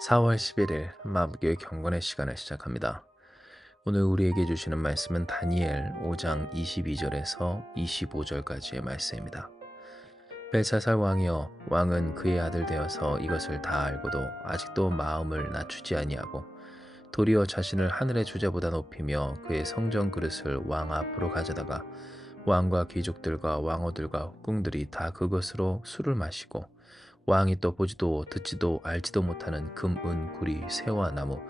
4월 11일 마음교회 경건의 시간을 시작합니다. 오늘 우리에게 주시는 말씀은 다니엘 5장 22절에서 25절까지의 말씀입니다. 벨사살 왕이여, 왕은 그의 아들 되어서 이것을 다 알고도 아직도 마음을 낮추지 아니하고 도리어 자신을 하늘의 주제보다 높이며 그의 성전 그릇을 왕 앞으로 가져다가 왕과 귀족들과 왕호들과 후궁들이 다 그것으로 술을 마시고 왕이 또 보지도 듣지도 알지도 못하는 금, 은, 구리, 새와 나무,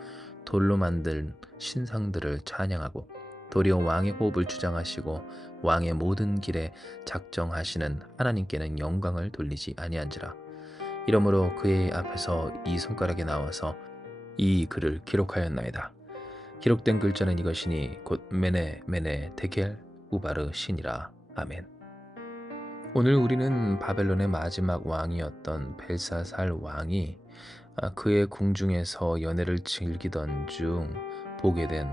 돌로 만든 신상들을 찬양하고 도리어 왕의 호흡을 주장하시고 왕의 모든 길에 작정하시는 하나님께는 영광을 돌리지 아니한지라. 이러므로 그의 앞에서 이 손가락에 나와서 이 글을 기록하였나이다. 기록된 글자는 이것이니 곧 메네 메네 테켈 우바르 신이라. 아멘. 오늘 우리는 바벨론의 마지막 왕이었던 벨사살 왕이 그의 궁중에서 연회를 즐기던 중 보게 된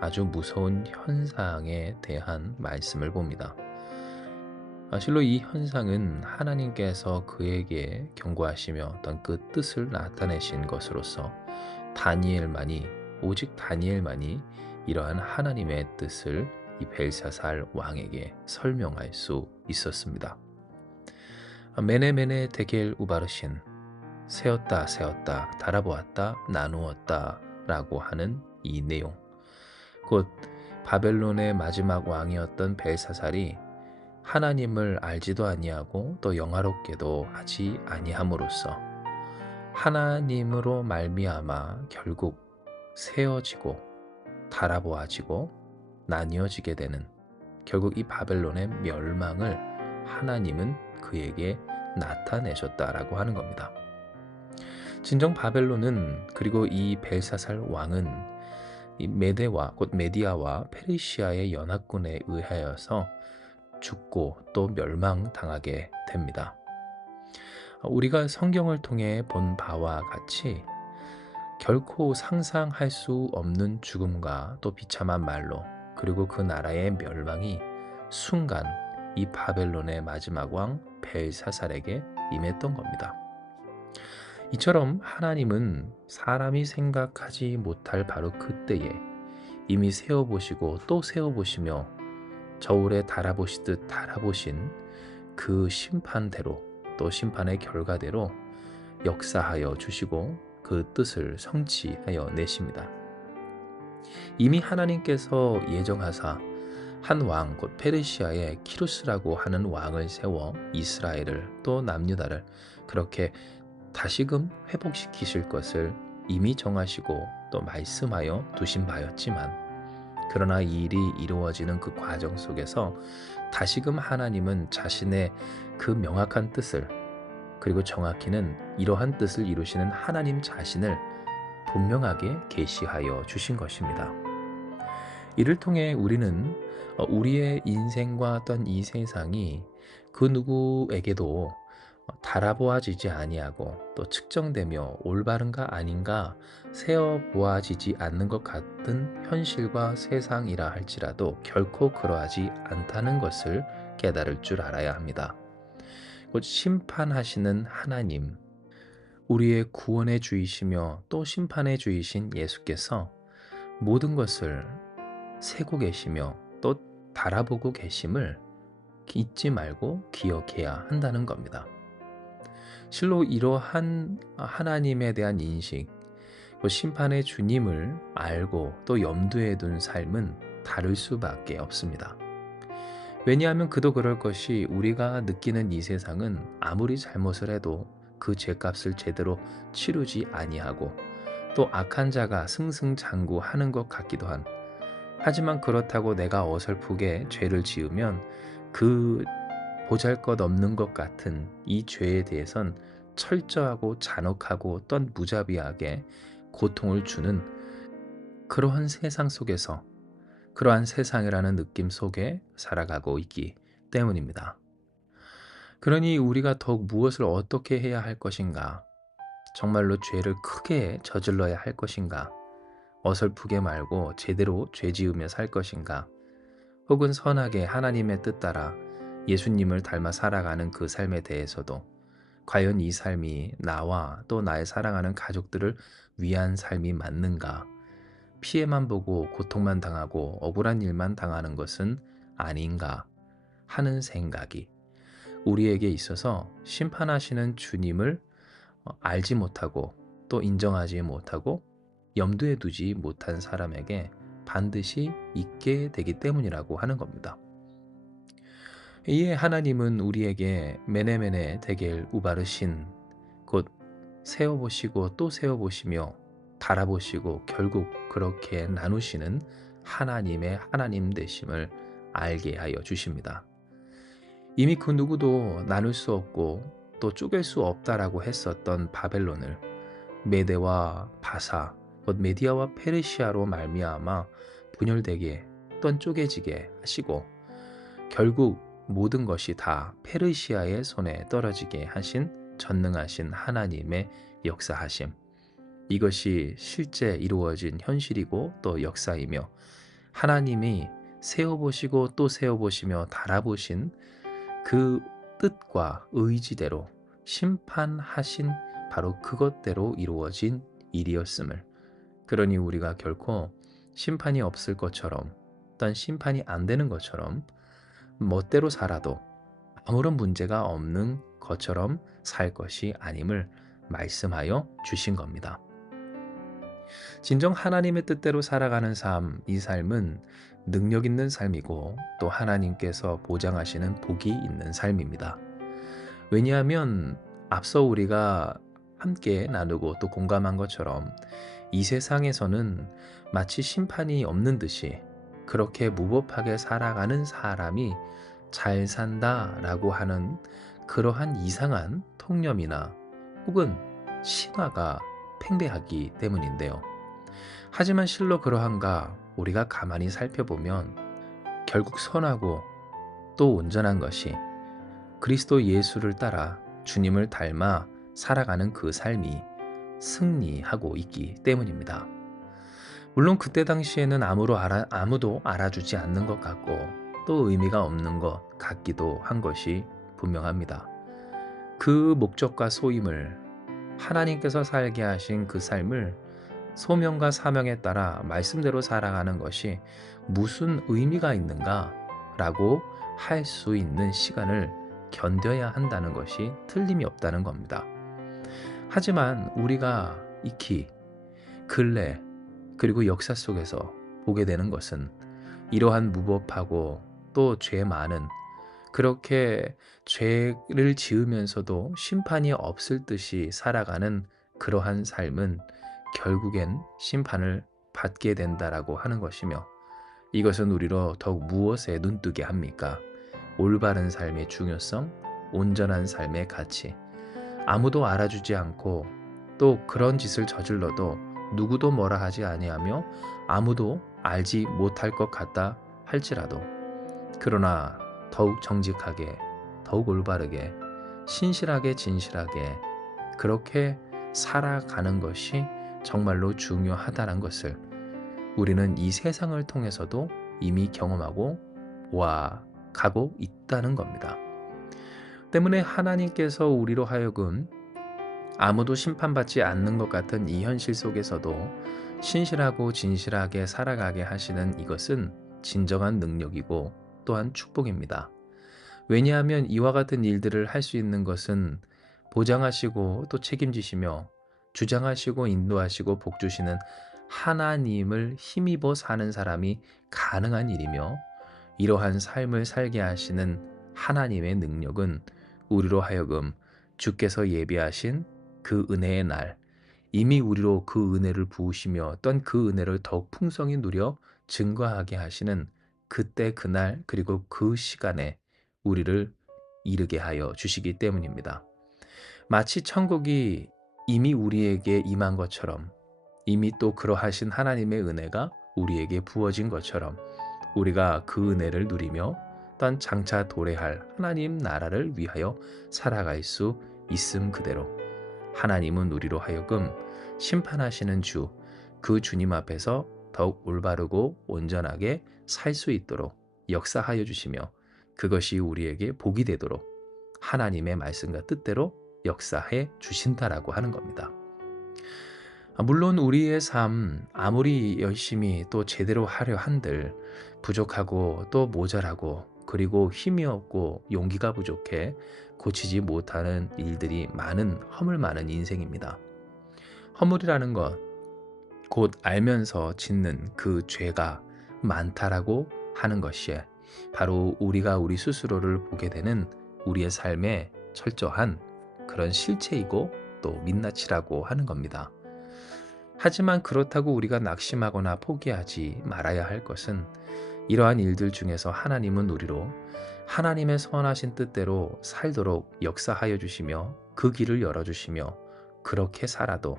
아주 무서운 현상에 대한 말씀을 봅니다. 실로 이 현상은 하나님께서 그에게 경고하시며 어떤 그 뜻을 나타내신 것으로서 오직 다니엘만이 이러한 하나님의 뜻을 이 벨사살 왕에게 설명할 수 있었습니다. 메네 데겔 우바르신, 세었다 세었다 달아보았다 나누었다 라고 하는 이 내용, 곧 바벨론의 마지막 왕이었던 벨사살이 하나님을 알지도 아니하고 또 영화롭게도 하지 아니함으로써 하나님으로 말미암아 결국 세어지고 달아보아지고 나뉘어지게 되는, 결국 이 바벨론의 멸망을 하나님은 그에게 나타내셨다라고 하는 겁니다. 진정 바벨론은, 그리고 이 벨사살 왕은 이 곧 메디아와 페르시아의 연합군에 의하여서 죽고 또 멸망당하게 됩니다. 우리가 성경을 통해 본 바와 같이 결코 상상할 수 없는 죽음과 또 비참한 말로, 그리고 그 나라의 멸망이 순간 이 바벨론의 마지막 왕 벨사살에게 임했던 겁니다. 이처럼 하나님은 사람이 생각하지 못할 바로 그때에 이미 세어보시고 또 세어보시며 저울에 달아보시듯 달아보신 그 심판대로, 또 심판의 결과대로 역사하여 주시고 그 뜻을 성취하여 내십니다. 이미 하나님께서 예정하사 한 왕, 곧 페르시아의 키루스라고 하는 왕을 세워 이스라엘을 또 남유다를 그렇게 다시금 회복시키실 것을 이미 정하시고 또 말씀하여 두신 바였지만, 그러나 이 일이 이루어지는 그 과정 속에서 다시금 하나님은 자신의 그 명확한 뜻을, 그리고 정확히는 이러한 뜻을 이루시는 하나님 자신을 분명하게 계시하여 주신 것입니다. 이를 통해 우리는 우리의 인생과 어떤 이 세상이 그 누구에게도 달아보아지지 아니하고 또 측정되며 올바른가 아닌가 세어보아지지 않는 것 같은 현실과 세상이라 할지라도 결코 그러하지 않다는 것을 깨달을 줄 알아야 합니다. 곧 심판하시는 하나님, 우리의 구원의 주이시며 또 심판의 주이신 예수께서 모든 것을 세고 계시며 또 달아보고 계심을 잊지 말고 기억해야 한다는 겁니다. 실로 이러한 하나님에 대한 인식, 심판의 주님을 알고 또 염두에 둔 삶은 다를 수밖에 없습니다. 왜냐하면 그도 그럴 것이, 우리가 느끼는 이 세상은 아무리 잘못을 해도 그 죄값을 제대로 치르지 아니하고 또 악한 자가 승승장구하는 것 같기도 한, 하지만 그렇다고 내가 어설프게 죄를 지으면 그 보잘것없는 것 같은 이 죄에 대해선 철저하고 잔혹하고 또한 무자비하게 고통을 주는 그러한 세상 속에서, 그러한 세상이라는 느낌 속에 살아가고 있기 때문입니다. 그러니 우리가 더욱 무엇을 어떻게 해야 할 것인가? 정말로 죄를 크게 저질러야 할 것인가? 어설프게 말고 제대로 죄 지으며 살 것인가? 혹은 선하게 하나님의 뜻 따라 예수님을 닮아 살아가는 그 삶에 대해서도 과연 이 삶이 나와 또 나의 사랑하는 가족들을 위한 삶이 맞는가? 피해만 보고 고통만 당하고 억울한 일만 당하는 것은 아닌가 하는 생각이 우리에게 있어서 심판하시는 주님을 알지 못하고 또 인정하지 못하고 염두에 두지 못한 사람에게 반드시 있게 되기 때문이라고 하는 겁니다. 이에 하나님은 우리에게 메네메네 데겔 우바르신 곧 세어보시고 또 세어보시며 달아보시고 결국 그렇게 나누시는 하나님의 하나님 되심을 알게 하여 주십니다. 이미 그 누구도 나눌 수 없고 또 쪼갤 수 없다라고 했었던 바벨론을 메대와 바사, 곧 메디아와 페르시아로 말미암아 분열되게 또한 쪼개지게 하시고 결국 모든 것이 다 페르시아의 손에 떨어지게 하신 전능하신 하나님의 역사하심. 이것이 실제 이루어진 현실이고 또 역사이며 하나님이 세어보시고 또 세어보시며 달아보신 그 뜻과 의지대로 심판하신 바로 그것대로 이루어진 일이었음을 그러니 우리가 결코 심판이 없을 것처럼 또한 심판이 안 되는 것처럼 멋대로 살아도 아무런 문제가 없는 것처럼 살 것이 아님을 말씀하여 주신 겁니다. 진정 하나님의 뜻대로 살아가는 삶, 이 삶은 능력 있는 삶이고 또 하나님께서 보장하시는 복이 있는 삶입니다. 왜냐하면 앞서 우리가 함께 나누고 또 공감한 것처럼 이 세상에서는 마치 심판이 없는 듯이 그렇게 무법하게 살아가는 사람이 잘 산다라고 하는 그러한 이상한 통념이나 혹은 신화가 팽배하기 때문인데요. 하지만 실로 그러한가 우리가 가만히 살펴보면 결국 선하고 또 온전한 것이 그리스도 예수를 따라 주님을 닮아 살아가는 그 삶이 승리하고 있기 때문입니다. 물론 그때 당시에는 아무도 알아주지 않는 것 같고 또 의미가 없는 것 같기도 한 것이 분명합니다. 그 목적과 소임을 하나님께서 살게 하신 그 삶을 소명과 사명에 따라 말씀대로 살아가는 것이 무슨 의미가 있는가 라고 할 수 있는 시간을 견뎌야 한다는 것이 틀림이 없다는 겁니다. 하지만 우리가 익히 근래 그리고 역사 속에서 보게 되는 것은 이러한 무법하고 또 죄 많은 그렇게 죄를 지으면서도 심판이 없을 듯이 살아가는 그러한 삶은 결국엔 심판을 받게 된다라고 하는 것이며 이것은 우리로 더욱 무엇에 눈뜨게 합니까? 올바른 삶의 중요성, 온전한 삶의 가치. 아무도 알아주지 않고 또 그런 짓을 저질러도 누구도 뭐라 하지 아니하며 아무도 알지 못할 것 같다 할지라도 그러나 더욱 정직하게, 더욱 올바르게, 신실하게, 진실하게 그렇게 살아가는 것이 정말로 중요하다는 것을 우리는 이 세상을 통해서도 이미 경험하고 와 가고 있다는 겁니다. 때문에 하나님께서 우리로 하여금 아무도 심판받지 않는 것 같은 이 현실 속에서도 신실하고 진실하게 살아가게 하시는 이것은 진정한 능력이고 또한 축복입니다. 왜냐하면 이와 같은 일들을 할 수 있는 것은 보장하시고 또 책임지시며 주장하시고 인도하시고 복주시는 하나님을 힘입어 사는 사람이 가능한 일이며 이러한 삶을 살게 하시는 하나님의 능력은 우리로 하여금 주께서 예비하신 그 은혜의 날 이미 우리로 그 은혜를 부으시며 또한 그 은혜를 더욱 풍성히 누려 증거하게 하시는 그때 그날 그리고 그 시간에 우리를 이르게 하여 주시기 때문입니다. 마치 천국이 이미 우리에게 임한 것처럼 이미 또 그러하신 하나님의 은혜가 우리에게 부어진 것처럼 우리가 그 은혜를 누리며 또한 장차 도래할 하나님 나라를 위하여 살아갈 수 있음 그대로 하나님은 우리로 하여금 심판하시는 주, 그 주님 앞에서 더욱 올바르고 온전하게 살 수 있도록 역사하여 주시며 그것이 우리에게 복이 되도록 하나님의 말씀과 뜻대로 역사해 주신다라고 하는 겁니다. 물론 우리의 삶 아무리 열심히 또 제대로 하려 한들 부족하고 또 모자라고 그리고 힘이 없고 용기가 부족해 고치지 못하는 일들이 많은 허물 많은 인생입니다. 허물이라는 것, 곧 알면서 짓는 그 죄가 많다라고 하는 것이 바로 우리가 우리 스스로를 보게 되는 우리의 삶의 철저한 그런 실체이고 또 민낯이라고 하는 겁니다. 하지만 그렇다고 우리가 낙심하거나 포기하지 말아야 할 것은 이러한 일들 중에서 하나님은 우리로 하나님의 선하신 뜻대로 살도록 역사하여 주시며 그 길을 열어주시며 그렇게 살아도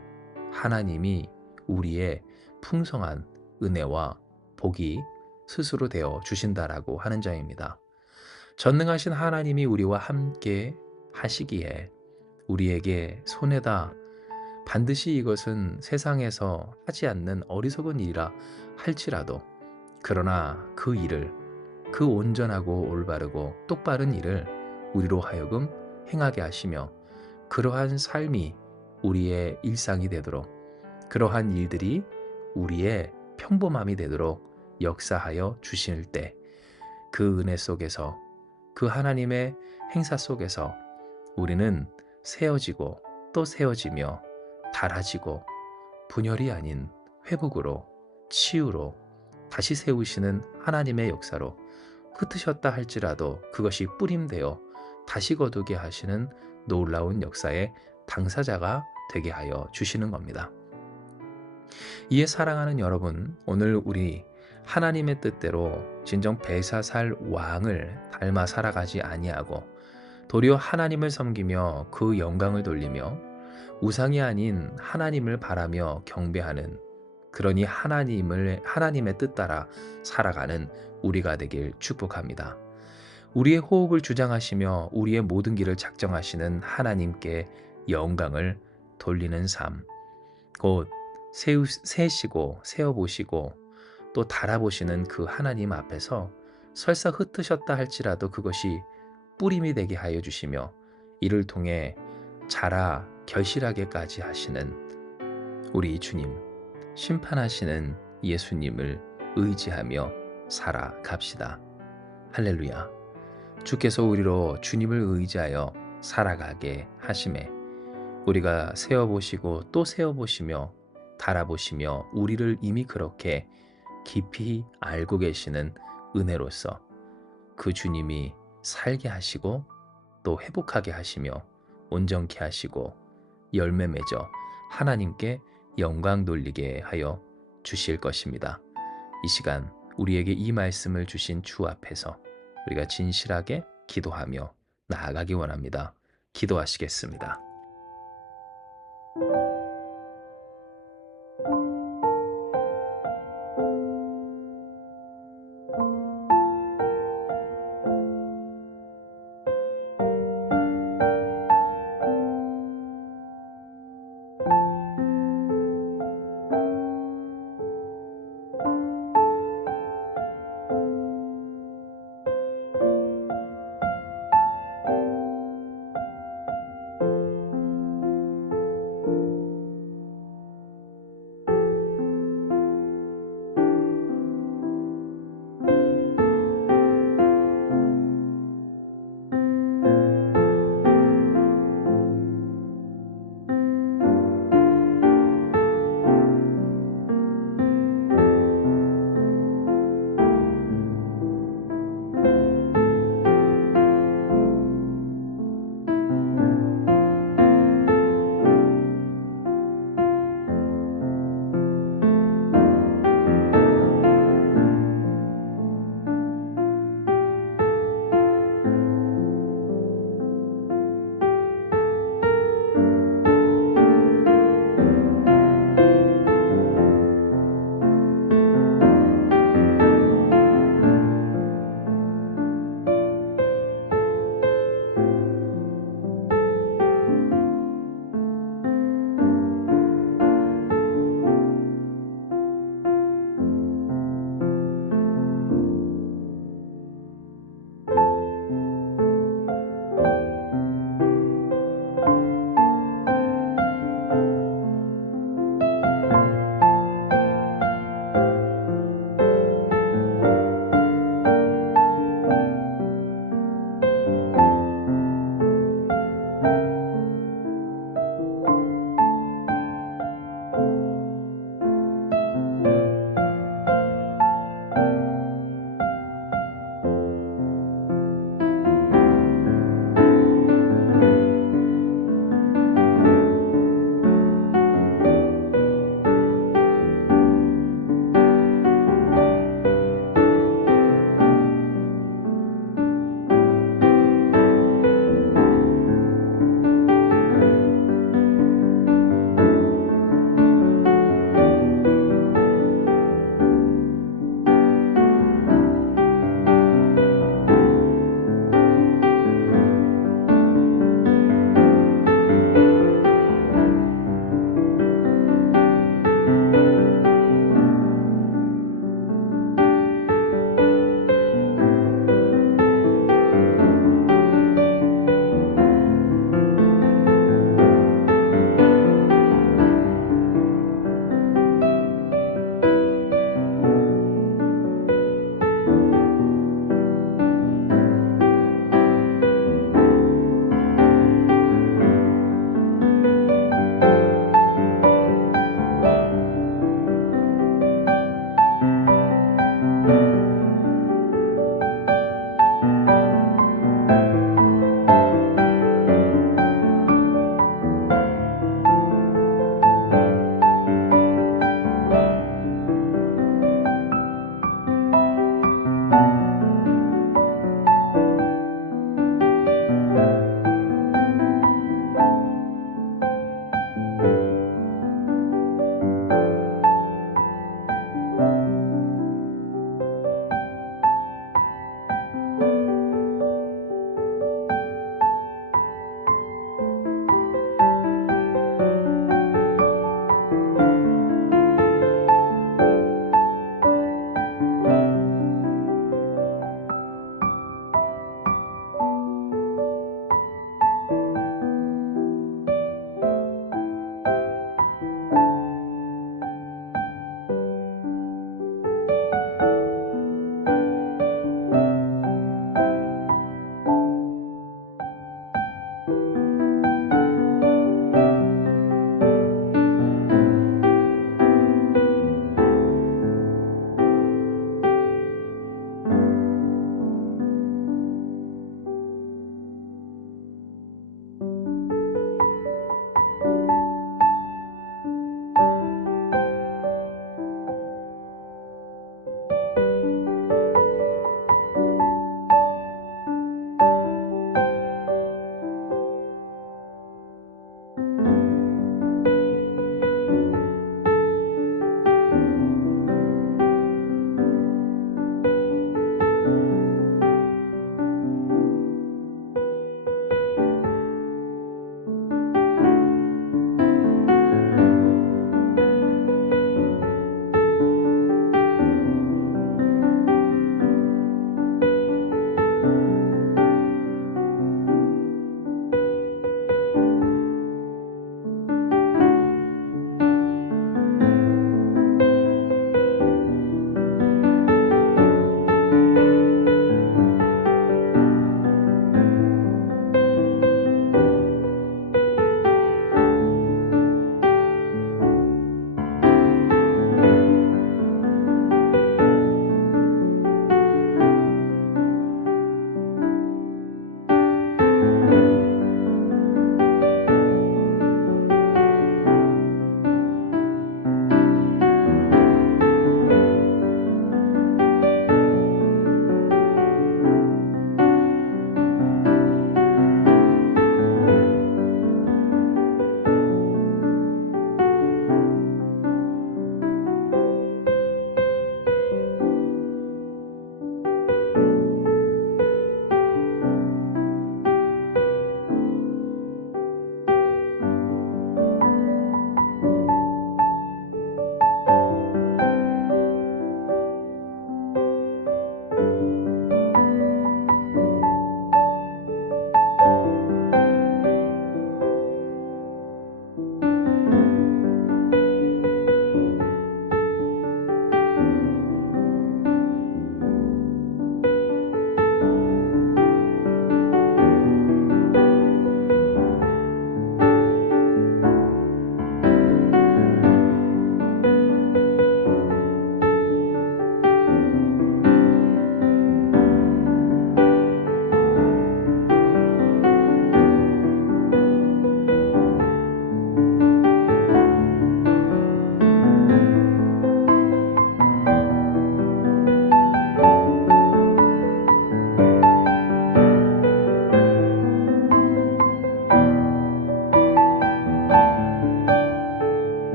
하나님이 우리의 풍성한 은혜와 복이 스스로 되어 주신다라고 하는 자입니다. 전능하신 하나님이 우리와 함께 하시기에 우리에게 손에다 반드시 이것은 세상에서 하지 않는 어리석은 일이라 할지라도 그러나 그 일을 그 온전하고 올바르고 똑바른 일을 우리로 하여금 행하게 하시며 그러한 삶이 우리의 일상이 되도록 그러한 일들이 우리의 평범함이 되도록 역사하여 주실 때 그 은혜 속에서 그 하나님의 행사 속에서 우리는 세워지고 또 세워지며 달아지고 분열이 아닌 회복으로 치유로 다시 세우시는 하나님의 역사로 흩으셨다 할지라도 그것이 뿌림되어 다시 거두게 하시는 놀라운 역사의 당사자가 되게 하여 주시는 겁니다. 이에 사랑하는 여러분, 오늘 우리 하나님의 뜻대로 진정 벨사살 왕을 닮아 살아가지 아니하고 도리어 하나님을 섬기며 그 영광을 돌리며 우상이 아닌 하나님을 바라며 경배하는 그러니 하나님의 뜻 따라 살아가는 우리가 되길 축복합니다. 우리의 호흡을 주장하시며 우리의 모든 길을 작정하시는 하나님께 영광을 돌리는 삶, 곧 세시고 세어보시고 또 달아보시는 그 하나님 앞에서 설사 흩으셨다 할지라도 그것이 뿌림이 되게 하여 주시며 이를 통해 자라 결실하게까지 하시는 우리 주님, 심판하시는 예수님을 의지하며 살아갑시다. 할렐루야. 주께서 우리로 주님을 의지하여 살아가게 하심에 우리가 세어보시고 또 세어보시며 달아보시며 우리를 이미 그렇게 깊이 알고 계시는 은혜로서 그 주님이 살게 하시고 또 회복하게 하시며 온전케 하시고 열매 맺어 하나님께 영광 돌리게 하여 주실 것입니다. 이 시간 우리에게 이 말씀을 주신 주 앞에서 우리가 진실하게 기도하며 나아가기 원합니다. 기도하시겠습니다.